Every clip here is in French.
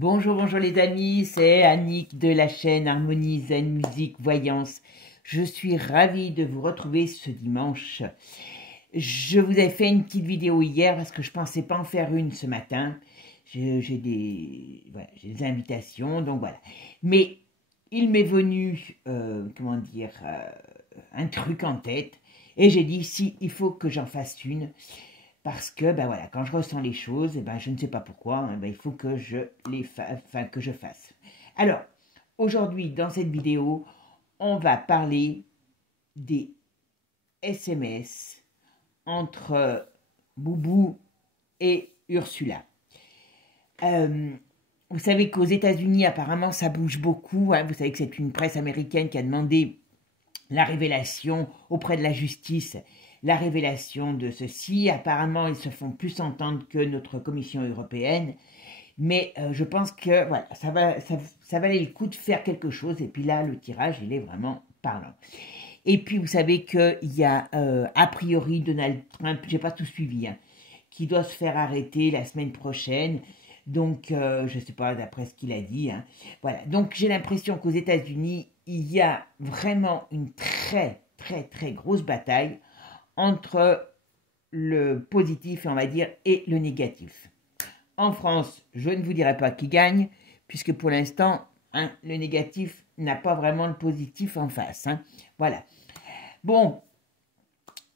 Bonjour, bonjour les amis, c'est Annick de la chaîne Harmonie Zen Musique Voyance. Je suis ravie de vous retrouver ce dimanche. Je vous ai fait une petite vidéo hier parce que je pensais pas en faire une ce matin. J'ai des invitations, donc voilà. Mais il m'est venu, un truc en tête et j'ai dit si, il faut que j'en fasse une. Parce que, ben voilà, quand je ressens les choses, ben je ne sais pas pourquoi, hein, ben il faut que je les que je fasse. Alors, aujourd'hui, dans cette vidéo, on va parler des SMS entre Boubou et Ursula. Vous savez qu'aux États-Unis, apparemment, ça bouge beaucoup. Hein. Vous savez que c'est une presse américaine qui a demandé la révélation auprès de la justice, la révélation de ceci. Apparemment, ils se font plus entendre que notre Commission européenne. Mais je pense que voilà, ça valait le coup de faire quelque chose. Et puis là, le tirage, il est vraiment parlant. Et puis, vous savez qu'il y a, a priori, Donald Trump, j'ai pas tout suivi, hein, qui doit se faire arrêter la semaine prochaine. Donc, je ne sais pas, d'après ce qu'il a dit. Hein. Voilà. Donc, j'ai l'impression qu'aux États-Unis, il y a vraiment une très, très, très grosse bataille entre le positif, on va dire, et le négatif. En France, je ne vous dirai pas qui gagne, puisque pour l'instant, hein, le négatif n'a pas vraiment le positif en face. Hein. Voilà. Bon,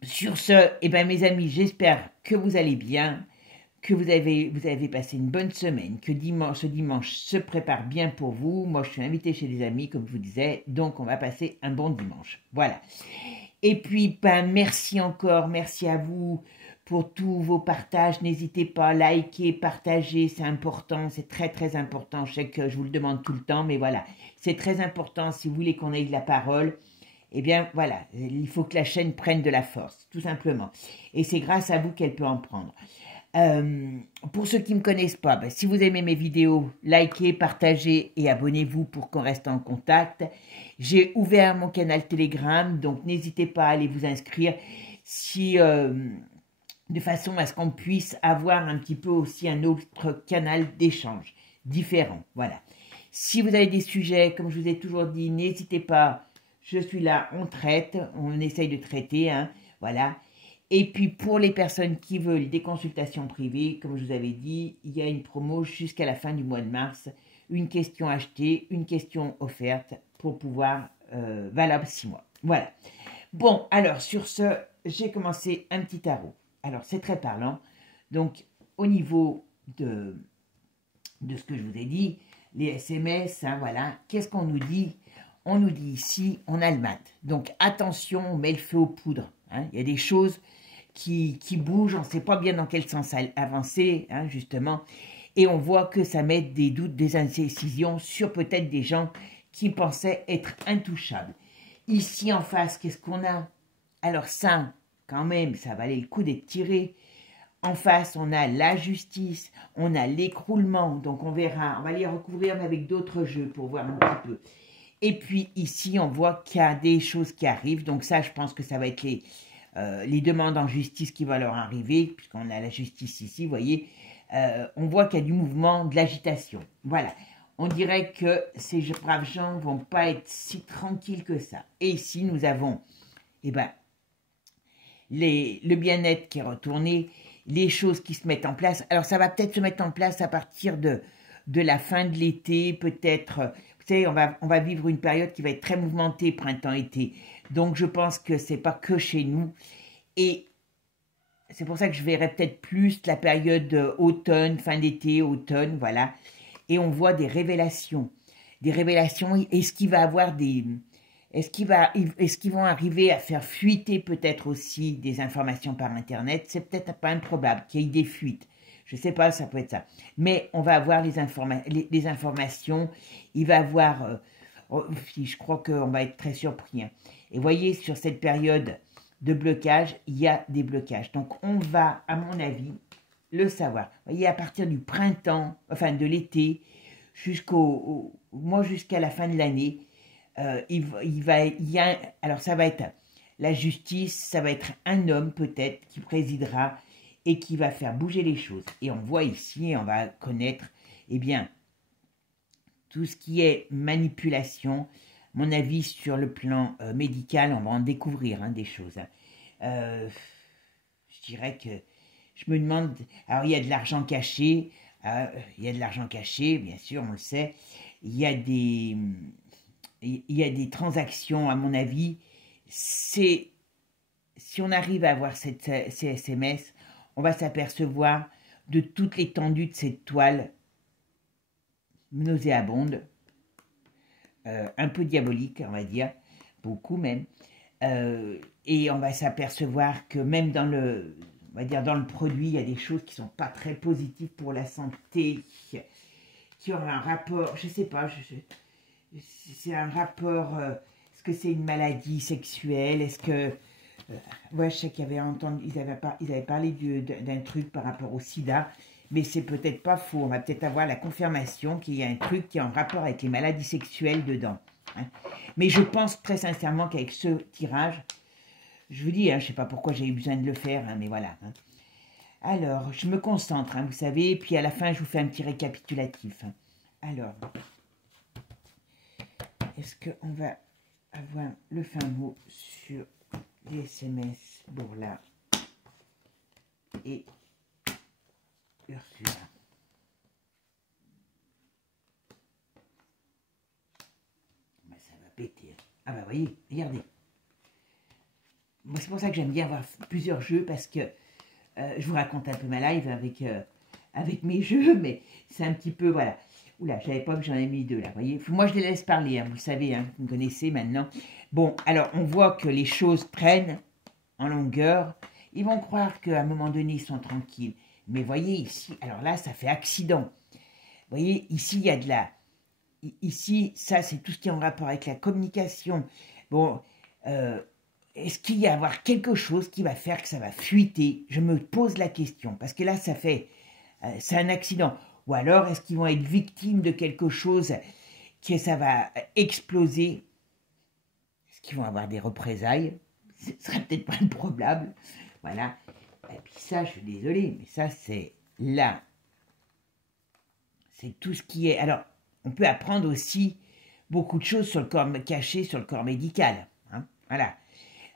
sur ce, eh ben, mes amis, j'espère que vous allez bien, que vous avez passé une bonne semaine, que ce dimanche se prépare bien pour vous. Moi, je suis invitée chez des amis, comme je vous disais, donc on va passer un bon dimanche. Voilà. Et puis, ben, merci encore, merci à vous pour tous vos partages. N'hésitez pas à liker, partager, c'est important, c'est très très important. Je sais que je vous le demande tout le temps, mais voilà, c'est très important si vous voulez qu'on ait de la parole. Eh bien, voilà, il faut que la chaîne prenne de la force, tout simplement. Et c'est grâce à vous qu'elle peut en prendre. Pour ceux qui ne me connaissent pas, ben, si vous aimez mes vidéos, likez, partagez et abonnez-vous pour qu'on reste en contact. J'ai ouvert mon canal Telegram, donc n'hésitez pas à aller vous inscrire si, de façon à ce qu'on puisse avoir un petit peu aussi un autre canal d'échange différent. Voilà. Si vous avez des sujets, comme je vous ai toujours dit, n'hésitez pas, je suis là, on traite, on essaye de traiter, hein, voilà. Et puis, pour les personnes qui veulent des consultations privées, comme je vous avais dit, il y a une promo jusqu'à la fin du mois de mars. Une question achetée, une question offerte pour pouvoir, valable 6 mois. Voilà. Bon, alors, sur ce, j'ai commencé un petit tarot. Alors, c'est très parlant. Donc, au niveau de ce que je vous ai dit, les SMS, hein, voilà. Qu'est-ce qu'on nous dit? On nous dit ici, on a le mat. Donc, attention, on met le feu aux poudres. Hein. Il y a des choses qui bougent, on ne sait pas bien dans quel sens avancer, hein, justement. Et on voit que ça met des doutes, des indécisions sur peut-être des gens qui pensaient être intouchables. Ici, en face, qu'est-ce qu'on a? Alors ça, quand même, ça valait le coup d'être tiré. En face, on a la justice, on a l'écroulement. Donc, on verra, on va les recouvrir mais avec d'autres jeux pour voir un petit peu. Et puis, ici, on voit qu'il y a des choses qui arrivent. Donc, ça, je pense que ça va être les demandes en justice qui vont leur arriver, puisqu'on a la justice ici, vous voyez. On voit qu'il y a du mouvement, de l'agitation. Voilà. On dirait que ces braves gens ne vont pas être si tranquilles que ça. Et ici, nous avons, eh ben, le bien-être qui est retourné, les choses qui se mettent en place. Alors, ça va peut-être se mettre en place à partir de la fin de l'été, peut-être. Vous savez, on va vivre une période qui va être très mouvementée, printemps-été. Donc, je pense que c'est pas que chez nous. Et c'est pour ça que je verrai peut-être plus la période automne, fin d'été, automne, voilà. Et on voit des révélations. Des révélations. Est-ce qu'il va avoir des... Est-ce qu'ils vont arriver à faire fuiter peut-être aussi des informations par Internet? C'est peut-être pas improbable qu'il y ait des fuites. Je ne sais pas, ça peut être ça. Mais on va avoir les informations. Il va avoir... je crois qu'on va être très surpris. Hein. Et voyez, sur cette période de blocage, il y a des blocages. Donc, on va, à mon avis, le savoir. Vous voyez, à partir du printemps, enfin de l'été, jusqu'à la fin de l'année, alors ça va être la justice, ça va être un homme peut-être qui présidera et qui va faire bouger les choses. Et on voit ici, on va connaître, eh bien, tout ce qui est manipulation, mon avis sur le plan médical, on va en découvrir hein, des choses. Je dirais que je me demande, alors il y a de l'argent caché, il y a de l'argent caché, bien sûr, on le sait, il y a des transactions, à mon avis, si on arrive à avoir ces SMS, on va s'apercevoir de toute l'étendue de cette toile nauséabonde, un peu diabolique, on va dire, beaucoup même, et on va s'apercevoir que même dans le, on va dire dans le produit, il y a des choses qui sont pas très positives pour la santé, qui ont un rapport, je sais pas, c'est un rapport, est-ce que c'est une maladie sexuelle, est-ce que, ouais, je sais qu'ils avaient entendu, ils avaient parlé d'un truc par rapport au sida, mais c'est peut-être pas faux, on va peut-être avoir la confirmation qu'il y a un truc qui est en rapport avec les maladies sexuelles dedans. Hein. Mais je pense très sincèrement qu'avec ce tirage, je vous dis, hein, je ne sais pas pourquoi j'ai eu besoin de le faire, hein, mais voilà. Hein. Alors, je me concentre, hein, vous savez, puis à la fin, je vous fais un petit récapitulatif. Hein. Alors, est-ce qu'on va avoir le fin mot sur les SMS Bourla et Ursula? Ben, ça va péter. Ah bah voyez, regardez. Moi, c'est pour ça que j'aime bien avoir plusieurs jeux, parce que je vous raconte un peu ma live avec mes jeux, mais c'est un petit peu, voilà. Oula, je savais pas que j'en ai mis deux là, vous voyez. Moi, je les laisse parler, hein, vous le savez, hein, vous me connaissez maintenant. Bon, alors, on voit que les choses prennent en longueur. Ils vont croire qu'à un moment donné, ils sont tranquilles. Mais voyez ici, alors là, ça fait accident. Vous voyez, ici, il y a de la... Ici, ça, c'est tout ce qui est en rapport avec la communication. Bon, est-ce qu'il y a avoir quelque chose qui va faire que ça va fuiter? Je me pose la question, parce que là, ça fait... c'est un accident. Ou alors, est-ce qu'ils vont être victimes de quelque chose que ça va exploser? Est-ce qu'ils vont avoir des représailles? Ce serait peut-être pas improbable. Voilà. Et puis ça, je suis désolée, mais ça, c'est là. C'est tout ce qui est... Alors, on peut apprendre aussi beaucoup de choses sur le corps caché, sur le corps médical. Hein, voilà.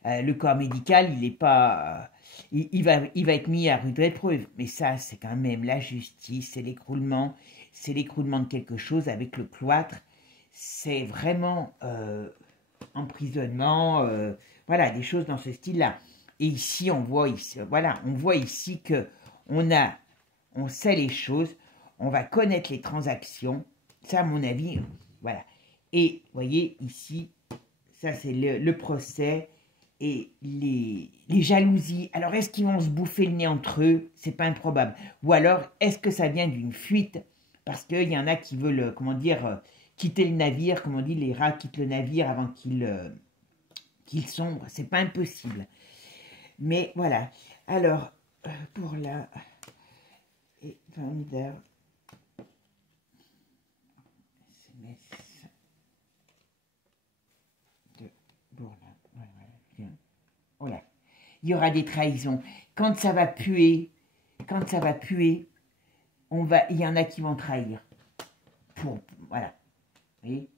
Le corps médical, il n'est pas... il va être mis à rude épreuve. Mais ça, c'est quand même la justice, c'est l'écroulement de quelque chose avec le cloître. C'est vraiment emprisonnement, voilà, des choses dans ce style-là. Et ici, on voit ici, voilà, on voit ici que on sait les choses, on va connaître les transactions. Ça, à mon avis, voilà. Et, vous voyez, ici, ça, c'est le procès et les jalousies. Alors, est-ce qu'ils vont se bouffer le nez entre eux? C'est pas improbable. Ou alors, est-ce que ça vient d'une fuite? Parce qu'il y en a qui veulent, comment dire, quitter le navire. Comme on dit, les rats quittent le navire avant qu'il sombre. C'est pas impossible. Mais voilà. Alors, pour la... Et Vander... Voilà. Il y aura des trahisons. Quand ça va puer, il y en a qui vont trahir. Voilà. Vous voyez?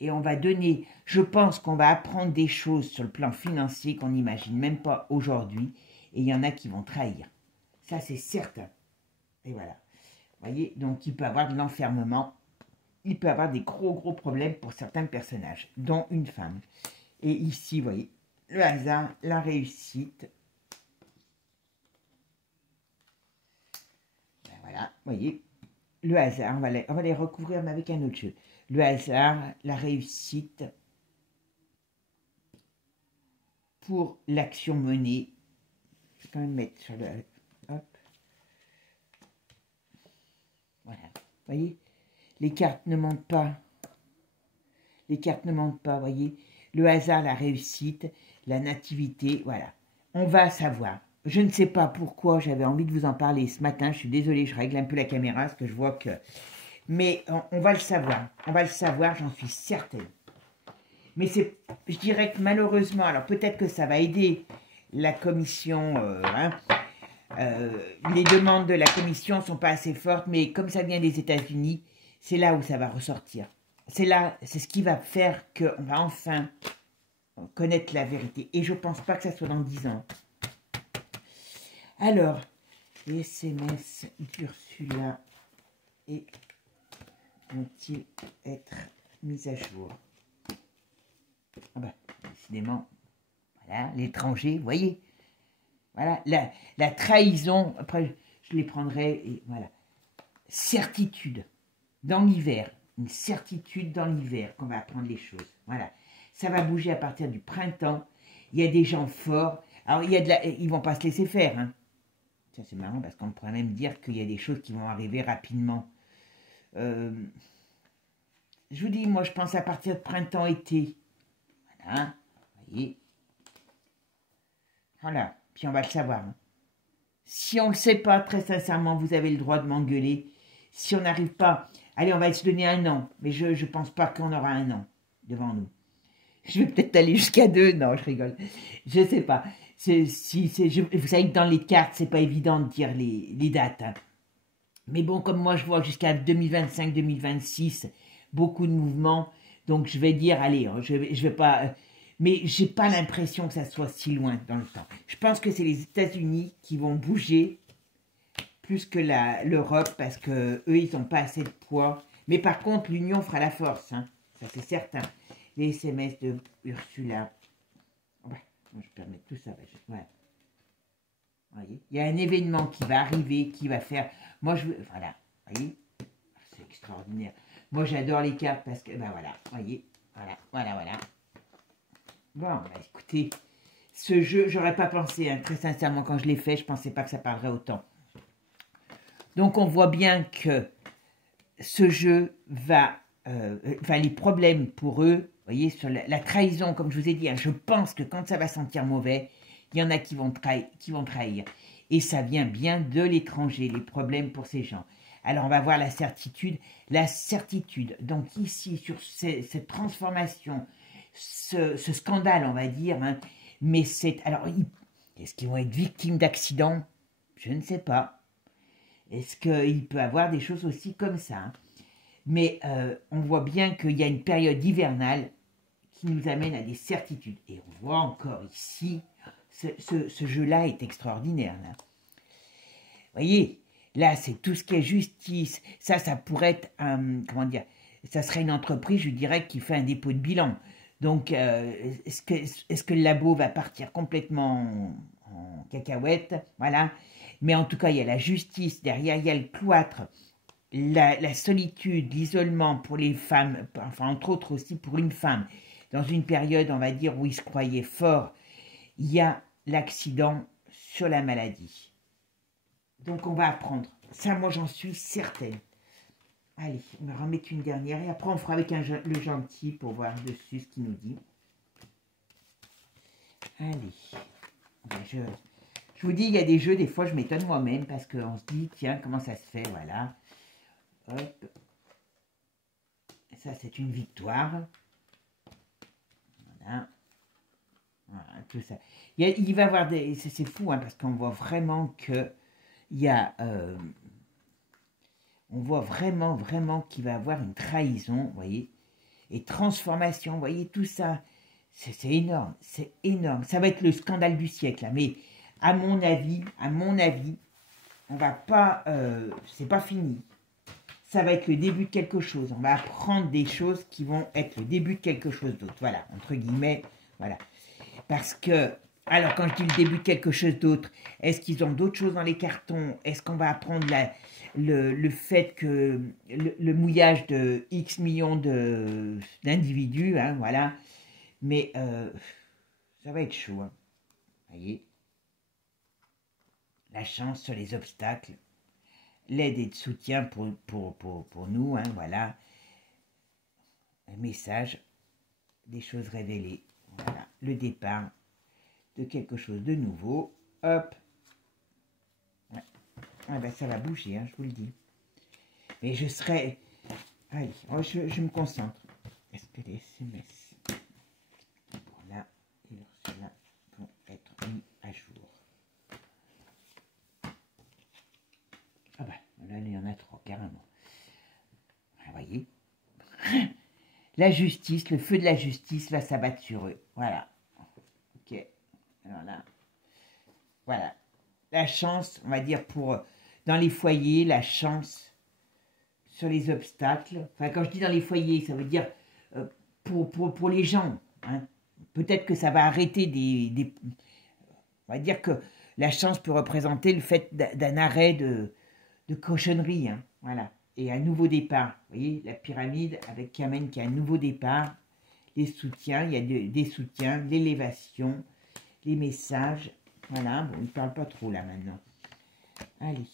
Et on va donner, je pense qu'on va apprendre des choses sur le plan financier qu'on n'imagine même pas aujourd'hui. Et il y en a qui vont trahir. Ça, c'est certain. Et voilà. Vous voyez? Donc, il peut y avoir de l'enfermement. Il peut y avoir des gros problèmes pour certains personnages, dont une femme. Et ici, vous voyez, le hasard, la réussite. Ben voilà, vous voyez, le hasard, on va les recouvrir mais avec un autre jeu. Le hasard, la réussite pour l'action menée. Je vais quand même mettre sur le... Hop. Voilà, vous voyez, les cartes ne mentent pas. Les cartes ne mentent pas, vous voyez. Le hasard, la réussite, la nativité, voilà. On va savoir. Je ne sais pas pourquoi j'avais envie de vous en parler ce matin. Je suis désolée, je règle un peu la caméra parce que je vois que... Mais on va le savoir. On va le savoir, j'en suis certaine. Mais c'est, je dirais que malheureusement, alors peut-être que ça va aider la commission, les demandes de la commission ne sont pas assez fortes, mais comme ça vient des États-Unis, c'est là où ça va ressortir. c'est là, c'est ce qui va faire qu'on va enfin connaître la vérité. Et je pense pas que ça soit dans 10 ans. Alors, les SMS d'Ursula et vont-ils être mis à jour? Ah bah, décidément, voilà, l'étranger, vous voyez, voilà, la trahison, après je les prendrai, et voilà, certitude, dans l'hiver, une certitude dans l'hiver qu'on va apprendre les choses, voilà, ça va bouger à partir du printemps, il y a des gens forts, alors ils vont pas se laisser faire, hein. Ça c'est marrant parce qu'on pourrait même dire qu'il y a des choses qui vont arriver rapidement. Je vous dis, moi je pense à partir de printemps-été. Voilà, vous voyez. Voilà, puis on va le savoir. Hein. Si on ne le sait pas, très sincèrement, vous avez le droit de m'engueuler. Si on n'arrive pas, allez, on va se donner 1 an. Mais je ne pense pas qu'on aura 1 an devant nous. Je vais peut-être aller jusqu'à 2. Non, je rigole. Je ne sais pas. Vous savez que dans les cartes, c'est pas évident de dire les dates. Hein. Mais bon, comme moi, je vois jusqu'à 2025-2026, beaucoup de mouvements. Donc, je vais dire, allez, je vais pas... mais j'ai pas l'impression que ça soit si loin dans le temps. Je pense que c'est les États-Unis qui vont bouger plus que l'Europe parce que eux, ils n'ont pas assez de poids. Mais par contre, l'union fera la force. Hein. Ça, c'est certain. Les SMS de Ursula. Ouais, moi, je permets tout ça. Ouais. Voyez, il y a un événement qui va arriver, qui va faire... Moi, je veux... Voilà, voyez, c'est extraordinaire. Moi, j'adore les cartes parce que... Ben voilà, voyez, voilà. Bon, bah, écoutez, ce jeu, j'aurais pas pensé, hein, très sincèrement, quand je l'ai fait, je pensais pas que ça parlerait autant. Donc, on voit bien que ce jeu va... les problèmes pour eux, vous voyez, sur la trahison, comme je vous ai dit, hein, je pense que quand ça va sentir mauvais, il y en a qui vont trahir. Et ça vient bien de l'étranger, les problèmes pour ces gens. Alors, on va voir la certitude. La certitude, donc ici, sur cette transformation, ce scandale, on va dire, hein, mais c'est... Alors, est-ce qu'ils vont être victimes d'accidents? Je ne sais pas. Est-ce qu'il peut y avoir des choses aussi comme ça, hein? Mais on voit bien qu'il y a une période hivernale qui nous amène à des certitudes. Et on voit encore ici, ce jeu-là est extraordinaire. Là. Vous voyez, là, c'est tout ce qui est justice. Ça pourrait être, comment dire, ça serait une entreprise, je dirais, qui fait un dépôt de bilan. Donc, est-ce que le labo va partir complètement en cacahuète? Voilà. Mais en tout cas, il y a la justice, derrière, il y a le cloître. La solitude, l'isolement pour les femmes, enfin entre autres aussi pour une femme, dans une période, on va dire, où il se croyait fort, il y a l'accident sur la maladie. Donc on va apprendre. Ça, moi, j'en suis certaine. Allez, on va remettre une dernière et après on fera avec le gentil pour voir dessus ce qu'il nous dit. Allez. Ben, je vous dis, il y a des jeux, des fois, je m'étonne moi-même parce qu'on se dit, tiens, comment ça se fait, voilà. Hop. Ça, c'est une victoire. Voilà. Voilà, tout ça. Il va y avoir des... C'est fou, hein, parce qu'on voit vraiment que... Il y a... on voit vraiment qu'il va y avoir une trahison, vous voyez. Et transformation, vous voyez, tout ça. C'est énorme, c'est énorme. Ça va être le scandale du siècle, là. Mais à mon avis, on va pas... c'est pas fini. Ça va être le début de quelque chose. On va apprendre des choses qui vont être le début de quelque chose d'autre. Voilà, entre guillemets, voilà. Parce que, alors quand je dis le début de quelque chose d'autre, est-ce qu'ils ont d'autres choses dans les cartons? Est-ce qu'on va apprendre le fait que le mouillage de X millions d'individus, hein, voilà. Mais ça va être chaud, hein. Vous voyez? La chance sur les obstacles. L'aide et de soutien pour nous, hein, voilà. Un message, des choses révélées. Voilà, le départ de quelque chose de nouveau. Hop. Ouais. Ah ben, ça va bouger, hein, je vous le dis. Mais je serai... Allez, oh, je me concentre. Est-ce que les SMS pour là et cela vont être mis à jour? Ah ben, là, il y en a 3, carrément. Vous voyez? la justice, le feu de la justice va s'abattre sur eux. Voilà. Ok. Alors là, voilà. La chance, on va dire, dans les foyers, la chance sur les obstacles. Enfin, quand je dis dans les foyers, ça veut dire pour les gens. Hein. Peut-être que ça va arrêter on va dire que la chance peut représenter le fait d'un arrêt de cochonnerie. Hein. Voilà. Et un nouveau départ. Vous voyez, la pyramide avec qui amène qu'il y a un nouveau départ. Les soutiens, il y a des soutiens, l'élévation, les messages. Voilà, bon, il ne parle pas trop là maintenant. Allez.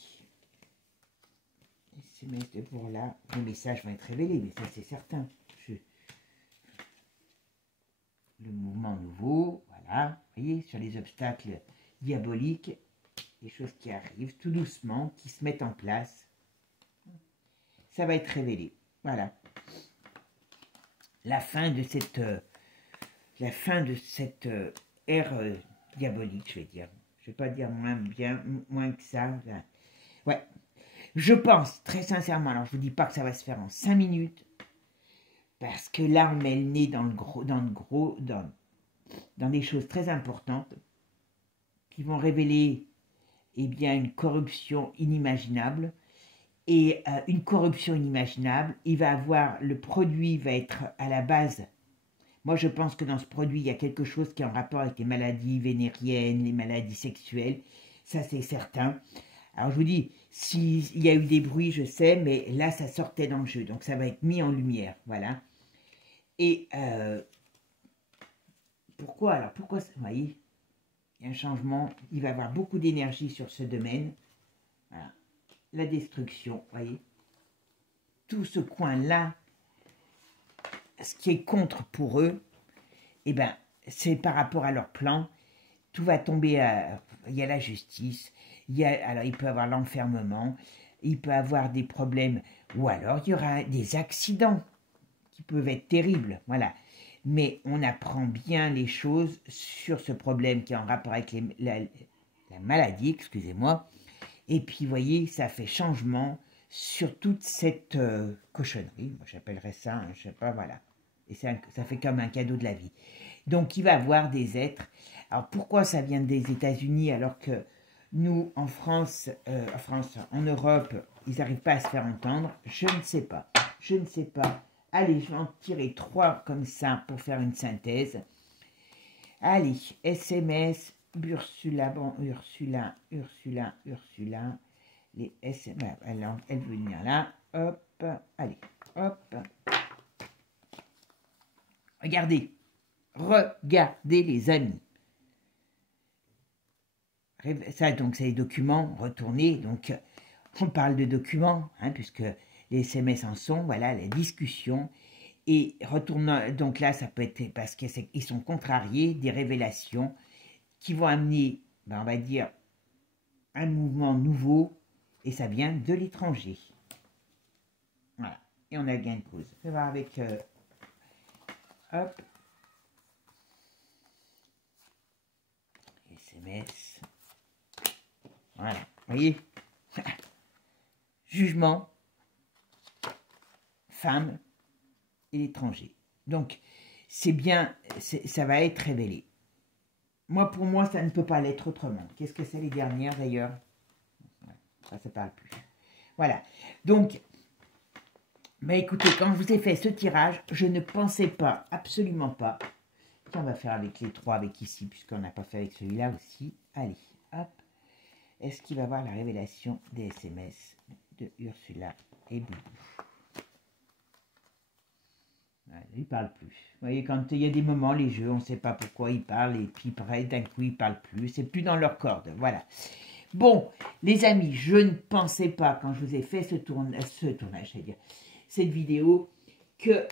SMS de pour là. Les messages vont être révélés, mais ça c'est certain. Le mouvement nouveau, voilà. Vous voyez, sur les obstacles diaboliques, les choses qui arrivent tout doucement, qui se mettent en place. Ça va être révélé. Voilà. La fin de cette ère diabolique, je vais dire. Je ne vais pas dire moins que ça. Là. Ouais. Je pense, très sincèrement, alors je ne vous dis pas que ça va se faire en 5 minutes, parce que là, on met le nez dans des choses très importantes qui vont révéler, eh bien, une corruption inimaginable. Et une corruption inimaginable, le produit va être à la base. Moi, je pense que dans ce produit, il y a quelque chose qui est en rapport avec les maladies vénériennes, les maladies sexuelles. Ça, c'est certain. Alors, je vous dis, s'il y a eu des bruits, je sais, mais là, ça sortait dans le jeu. Donc, ça va être mis en lumière. Voilà. Et pourquoi alors? Pourquoi, vous voyez, il y a un changement. Il va y avoir beaucoup d'énergie sur ce domaine. Voilà. La destruction, vous voyez. Tout ce coin-là, ce qui est contre pour eux, eh ben, c'est par rapport à leur plan. Tout va tomber il y a la justice, alors il peut y avoir l'enfermement, il peut y avoir des problèmes, ou alors il y aura des accidents qui peuvent être terribles, voilà. Mais on apprend bien les choses sur ce problème qui est en rapport avec la maladie, excusez-moi. Et puis, vous voyez, ça fait changement sur toute cette cochonnerie. Moi, j'appellerais ça, hein, je sais pas, voilà. Et ça fait comme un cadeau de la vie. Donc, il va y avoir des êtres. Alors, pourquoi ça vient des États-Unis alors que nous, en France, en Europe, ils n'arrivent pas à se faire entendre? Je ne sais pas. Je ne sais pas. Allez, je vais en tirer 3 comme ça pour faire une synthèse. Allez, SMS, Ursula, les SMS, elle veut venir là, hop, allez, hop. Regardez les amis. Ça, donc, c'est les documents retournés, donc, on parle de documents, hein, puisque les SMS en sont, voilà, les discussions, et retournant, donc là, ça peut être parce qu'ils sont contrariés, des révélations qui vont amener, ben, on va dire, un mouvement nouveau, et ça vient de l'étranger. Voilà, et on a gain de cause. On va voir avec, hop, SMS, voilà, vous voyez, jugement, femme et l'étranger. Donc, c'est bien, ça va être révélé. Moi, pour moi, ça ne peut pas l'être autrement. Qu'est-ce que c'est les dernières, d'ailleurs? Ça ne parle plus. Voilà. Donc, bah écoutez, quand je vous ai fait ce tirage, je ne pensais pas, absolument pas. Tiens, on va faire avec les 3, avec ici, puisqu'on n'a pas fait avec celui-là aussi. Allez, hop. Est-ce qu'il va voir la révélation des SMS de Ursula et Boubou? Il ne parle plus. Vous voyez, quand il y a des moments, les jeux, on ne sait pas pourquoi ils parlent, et puis d'un coup, ils ne parlent plus. C'est plus dans leur corde, voilà. Bon, les amis, je ne pensais pas, quand je vous ai fait ce tournage, c'est-à-dire cette vidéo, que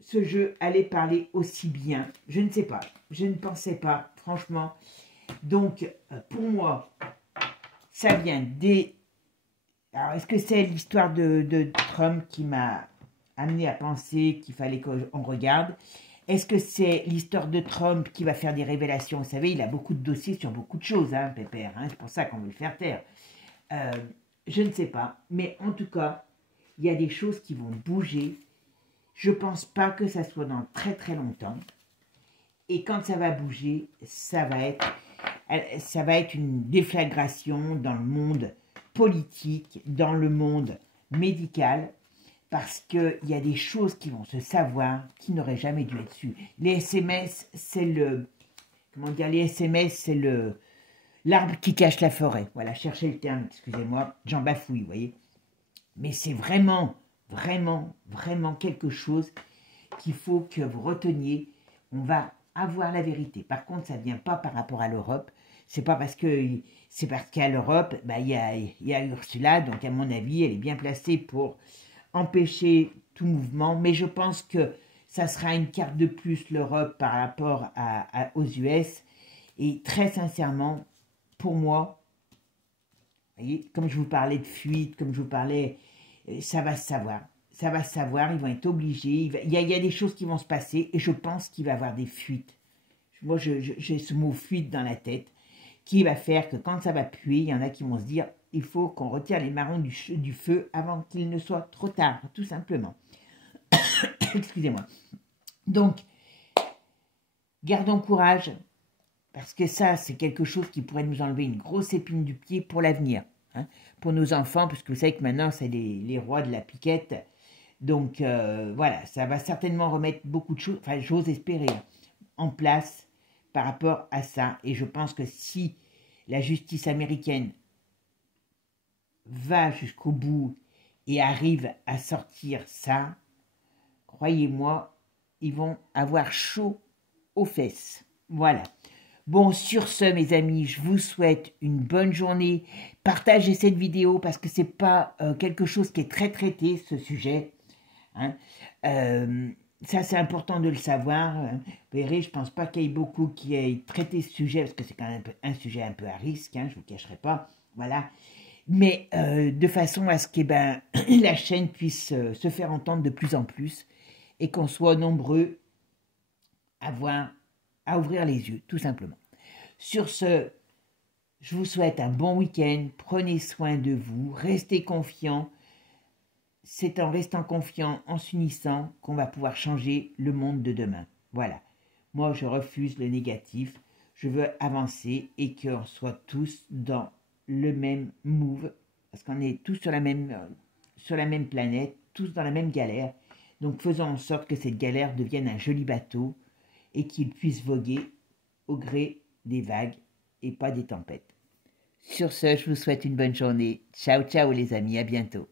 ce jeu allait parler aussi bien. Je ne sais pas. Je ne pensais pas, franchement. Donc, pour moi, ça vient des... Alors, est-ce que c'est l'histoire de Trump qui m'a amené à penser qu'il fallait qu'on regarde? Est-ce que c'est l'histoire de Trump qui va faire des révélations? Vous savez, il a beaucoup de dossiers sur beaucoup de choses, hein, Pépère. Hein, c'est pour ça qu'on veut le faire taire. Je ne sais pas. Mais en tout cas, il y a des choses qui vont bouger. Je pense pas que ça soit dans très très longtemps. Et quand ça va bouger, ça va être une déflagration dans le monde politique, dans le monde médical, parce qu'il y a des choses qui vont se savoir qui n'auraient jamais dû être sues. Les SMS, c'est le... Comment dire? Les SMS, c'est l'arbre qui cache la forêt. Voilà, cherchez le terme, excusez-moi, j'en bafouille, vous voyez. Mais c'est vraiment, vraiment, vraiment quelque chose qu'il faut que vous reteniez. On va avoir la vérité. Par contre, ça ne vient pas par rapport à l'Europe. C'est parce qu'à l'Europe, il y a Ursula, donc à mon avis, elle est bien placée pour empêcher tout mouvement. Mais je pense que ça sera une carte de plus, l'Europe, par rapport aux US. Et très sincèrement, pour moi, vous voyez, comme je vous parlais de fuite, comme je vous parlais, ça va se savoir. Ça va se savoir, ils vont être obligés. Il y a des choses qui vont se passer et je pense qu'il va y avoir des fuites. Moi, j'ai ce mot fuite dans la tête qui va faire que quand ça va puer, il y en a qui vont se dire il faut qu'on retire les marrons du feu avant qu'il ne soit trop tard, tout simplement. Excusez-moi. Donc, gardons courage, parce que ça, c'est quelque chose qui pourrait nous enlever une grosse épine du pied pour l'avenir. Hein, pour nos enfants, parce que vous savez que maintenant, c'est les rois de la piquette. Donc, voilà, ça va certainement remettre beaucoup de choses, enfin, j'ose espérer, en place par rapport à ça. Et je pense que si la justice américaine va jusqu'au bout et arrive à sortir ça, croyez-moi, ils vont avoir chaud aux fesses. Voilà. Bon, sur ce, mes amis, je vous souhaite une bonne journée. Partagez cette vidéo parce que c'est pas quelque chose qui est très traité, ce sujet. Hein. Ça, c'est important de le savoir. Vous verrez, je ne pense pas qu'il y ait beaucoup qui aient traité ce sujet parce que c'est quand même un sujet un peu à risque, hein, je ne vous cacherai pas. Voilà. Mais de façon à ce que la chaîne puisse se faire entendre de plus en plus et qu'on soit nombreux à ouvrir les yeux, tout simplement. Sur ce, je vous souhaite un bon week-end, prenez soin de vous, restez confiants. C'est en restant confiant, en s'unissant, qu'on va pouvoir changer le monde de demain. Voilà. Moi, je refuse le négatif. Je veux avancer et qu'on soit tous dans le même move, parce qu'on est tous sur la même planète, tous dans la même galère. Donc, faisons en sorte que cette galère devienne un joli bateau et qu'il puisse voguer au gré des vagues et pas des tempêtes. Sur ce, je vous souhaite une bonne journée. Ciao, ciao les amis, à bientôt.